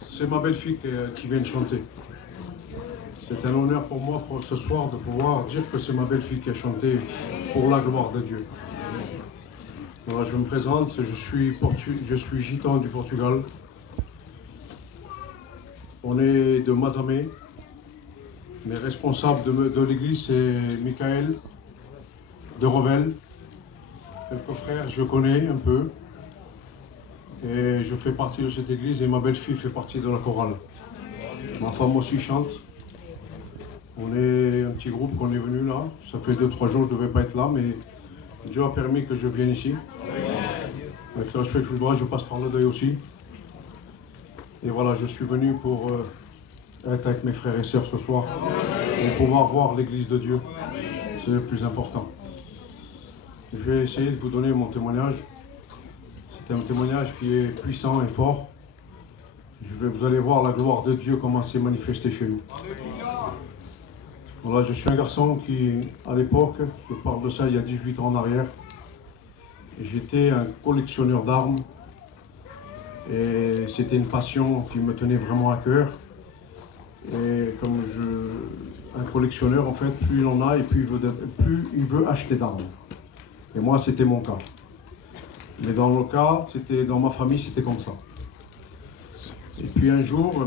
C'est ma belle-fille qui vient de chanter. C'est un honneur pour moi pour ce soir de pouvoir dire que c'est ma belle-fille qui a chanté pour la gloire de Dieu. Alors, je me présente, je suis gitan du Portugal. On est de Mazamé. Mes responsables de l'église, c'est Michael de Revel. Quelques frères, je connais un peu. Et je fais partie de cette église et ma belle-fille fait partie de la chorale. Ma femme aussi chante. On est un petit groupe qu'on est venu là. Ça fait 2-3 jours que je ne devais pas être là, mais Dieu a permis que je vienne ici. Avec le respect que je dois, je passe par le deuil aussi. Et voilà, je suis venu pour être avec mes frères et sœurs ce soir et pouvoir voir l'église de Dieu. C'est le plus important. Je vais essayer de vous donner mon témoignage. C'est un témoignage qui est puissant et fort. Vous allez voir la gloire de Dieu comment s'est manifestée chez nous. Voilà, je suis un garçon qui, à l'époque, je parle de ça il y a 18 ans en arrière, j'étais un collectionneur d'armes et c'était une passion qui me tenait vraiment à cœur. Et comme un collectionneur, en fait, plus il en a et plus il veut acheter d'armes. Et moi, c'était mon cas. Mais dans le cas, dans ma famille, c'était comme ça. Et puis un jour,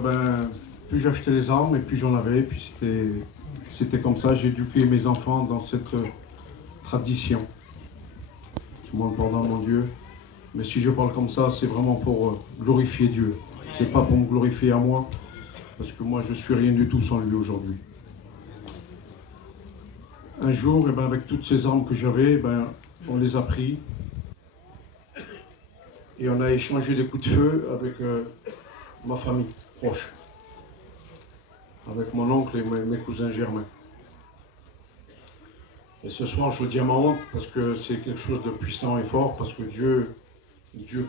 plus j'achetais les armes et plus j'en avais. Et puis c'était comme ça. J'ai éduqué mes enfants dans cette tradition. Je m'en pardonne, mon Dieu. Mais si je parle comme ça, c'est vraiment pour glorifier Dieu. C'est pas pour me glorifier à moi. Parce que moi, je suis rien du tout sans lui aujourd'hui. Un jour, avec toutes ces armes que j'avais, on les a pris. Et on a échangé des coups de feu avec ma famille proche. Avec mon oncle et mes cousins germains. Et ce soir, je le dis à ma honte parce que c'est quelque chose de puissant et fort, parce que Dieu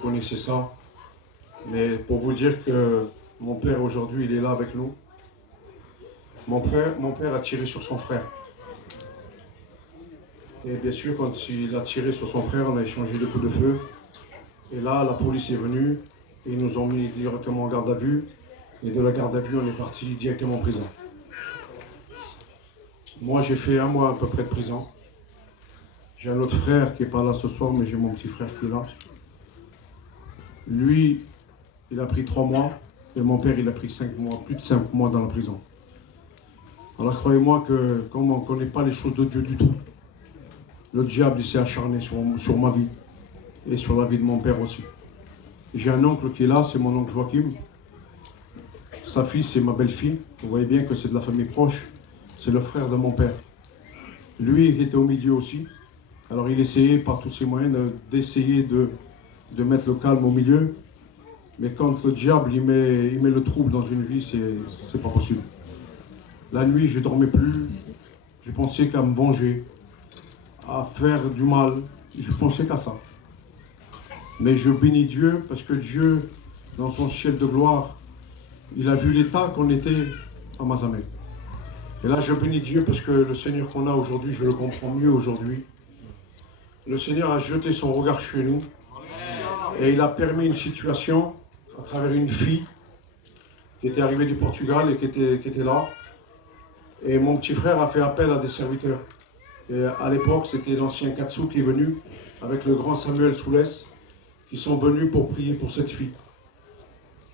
connaissait ça. Mais pour vous dire que mon père aujourd'hui, il est là avec nous. Mon père a tiré sur son frère. Et bien sûr, quand il a tiré sur son frère, on a échangé des coups de feu. Et là, la police est venue et ils nous ont mis directement en garde à vue. Et de la garde à vue, on est parti directement en prison. Moi, j'ai fait 1 mois à peu près de prison. J'ai un autre frère qui n'est pas là ce soir, mais j'ai mon petit frère qui est là. Lui, il a pris 3 mois. Et mon père, il a pris 5 mois, plus de 5 mois dans la prison. Alors croyez-moi que comme on ne connaît pas les choses de Dieu du tout, le diable s'est acharné sur ma vie et sur la vie de mon père aussi. J'ai un oncle qui est là, c'est mon oncle Joachim. Sa fille, c'est ma belle-fille. Vous voyez bien que c'est de la famille proche. C'est le frère de mon père. Lui, il était au milieu aussi. Alors il essayait par tous ses moyens d'essayer de mettre le calme au milieu. Mais quand le diable il met le trouble dans une vie, c'est pas possible. La nuit, je ne dormais plus. Je pensais qu'à me venger, à faire du mal. Je pensais qu'à ça. Mais je bénis Dieu parce que Dieu, dans son ciel de gloire, il a vu l'état qu'on était à Mazamé. Et là, je bénis Dieu parce que le Seigneur qu'on a aujourd'hui, je le comprends mieux aujourd'hui. Le Seigneur a jeté son regard chez nous et il a permis une situation à travers une fille qui était arrivée du Portugal et qui était là. Et mon petit frère a fait appel à des serviteurs. Et à l'époque, c'était l'ancien Katsu qui est venu avec le grand Samuel Soulès qui sont venus pour prier pour cette fille.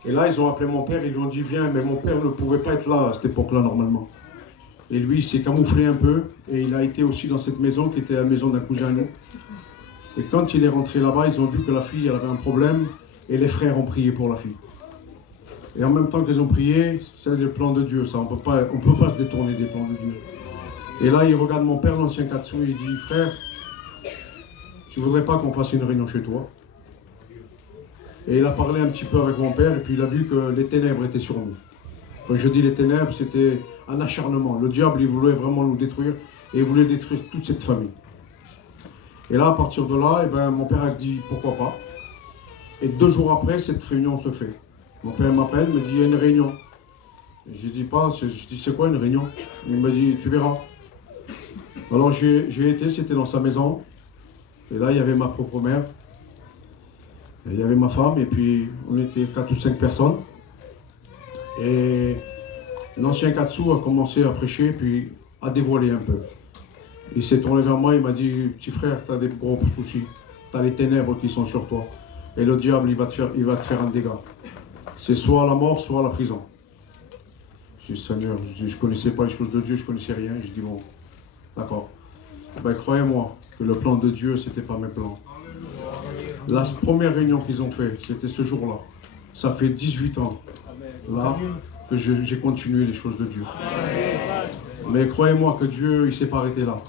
Et là, ils ont appelé mon père, ils lui ont dit viens, mais mon père ne pouvait pas être là à cette époque-là normalement. Et lui, il s'est camouflé un peu et il a été aussi dans cette maison qui était la maison d'un cousin à nous. Et quand il est rentré là-bas, ils ont vu que la fille elle avait un problème et les frères ont prié pour la fille. Et en même temps qu'ils ont prié, c'est le plan de Dieu, ça. On peut pas se détourner des plans de Dieu. Et là, il regarde mon père, l'ancien Katsu, et il dit frère, tu voudrais pas qu'on fasse une réunion chez toi? Et il a parlé un petit peu avec mon père, et puis il a vu que les ténèbres étaient sur nous. Quand je dis les ténèbres, c'était un acharnement. Le diable, il voulait vraiment nous détruire, et il voulait détruire toute cette famille. Et là, à partir de là, mon père a dit pourquoi pas. Et 2 jours après, cette réunion se fait. Mon père m'appelle, me dit il y a une réunion. Je dis c'est quoi une réunion? Il me dit tu verras. Alors j'ai été, c'était dans sa maison. Et là, il y avait ma propre mère. Et il y avait ma femme, et puis on était 4 ou 5 personnes. Et l'ancien Katsu a commencé à prêcher, puis à dévoiler un peu. Il s'est tourné vers moi, il m'a dit, petit frère, tu as des gros soucis, tu as les ténèbres qui sont sur toi. Et le diable, il va te faire un dégât. C'est soit la mort, soit la prison. Je dis, Seigneur, je ne connaissais pas les choses de Dieu, je ne connaissais rien. Je dis, bon, d'accord. Ben, croyez-moi que le plan de Dieu, ce n'était pas mes plans. La première réunion qu'ils ont fait, c'était ce jour-là. Ça fait 18 ans, là, que j'ai continué les choses de Dieu. Mais croyez-moi que Dieu, il ne s'est pas arrêté là.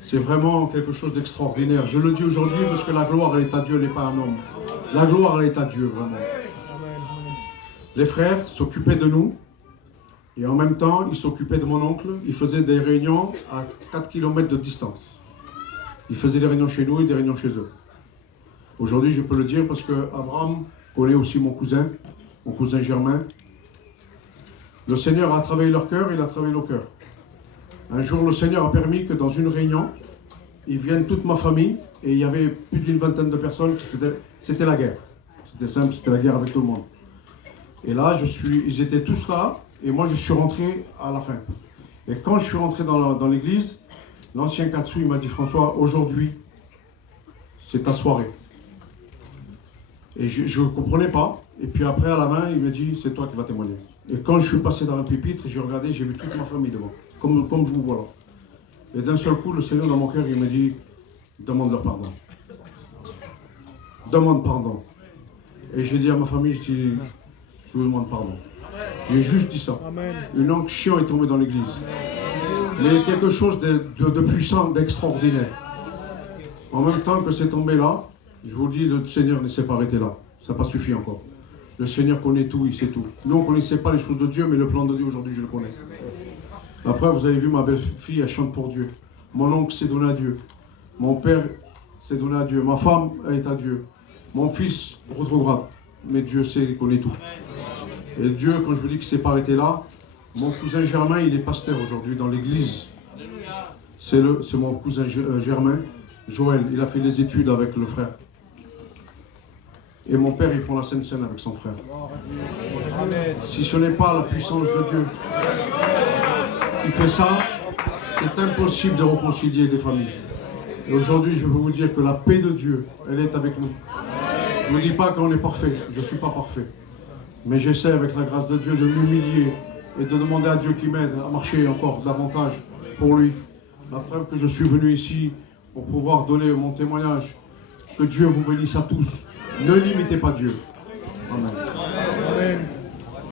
C'est vraiment quelque chose d'extraordinaire. Je le dis aujourd'hui parce que la gloire, elle est à Dieu, elle n'est pas à un homme. La gloire, elle est à Dieu, vraiment. Les frères s'occupaient de nous. Et en même temps, ils s'occupaient de mon oncle. Ils faisaient des réunions à 4 km de distance. Ils faisaient des réunions chez nous et des réunions chez eux. Aujourd'hui, je peux le dire parce que Abraham connaît aussi mon cousin Germain. Le Seigneur a travaillé leur cœur, il a travaillé nos cœurs. Un jour, le Seigneur a permis que dans une réunion, ils viennent toute ma famille, et il y avait plus d'une vingtaine de personnes. C'était la guerre. C'était simple, c'était la guerre avec tout le monde. Et là, ils étaient tous là, et moi je suis rentré à la fin. Et quand je suis rentré dans l'église, l'ancien Katsu, il m'a dit, François, aujourd'hui, c'est ta soirée. Et je ne comprenais pas. Et puis après, à la main, il me dit, c'est toi qui vas témoigner. Et quand je suis passé dans le pupitre, j'ai regardé, j'ai vu toute ma famille devant, comme je vous vois là. Et d'un seul coup, le Seigneur dans mon cœur, il me dit, demande-leur pardon. Demande pardon. Et j'ai dit à ma famille, je vous demande pardon. J'ai juste dit ça. Une onction est tombée dans l'église. Mais quelque chose de puissant, d'extraordinaire. En même temps que c'est tombé là, je vous dis, le Seigneur ne s'est pas arrêté là. Ça n'a pas suffi encore. Le Seigneur connaît tout, il sait tout. Nous, on ne connaissait pas les choses de Dieu, mais le plan de Dieu, aujourd'hui, je le connais. Après, vous avez vu, ma belle-fille, elle chante pour Dieu. Mon oncle s'est donné à Dieu. Mon père s'est donné à Dieu. Ma femme, elle est à Dieu. Mon fils, rétrograde. Mais Dieu sait, il connaît tout. Et Dieu, quand je vous dis qu'il ne s'est pas arrêté là, mon cousin Germain, il est pasteur aujourd'hui dans l'église. C'est mon cousin Germain, Joël. Il a fait des études avec le frère. Et mon père, il prend la Sainte Seine avec son frère. Si ce n'est pas la puissance de Dieu qui fait ça, c'est impossible de réconcilier les familles. Et aujourd'hui, je veux vous dire que la paix de Dieu, elle est avec nous. Je ne vous dis pas qu'on est parfait, je ne suis pas parfait. Mais j'essaie avec la grâce de Dieu de m'humilier et de demander à Dieu qui m'aide à marcher encore davantage pour lui. La preuve que je suis venu ici pour pouvoir donner mon témoignage. Que Dieu vous bénisse à tous. Ne limitez pas Dieu. Amen.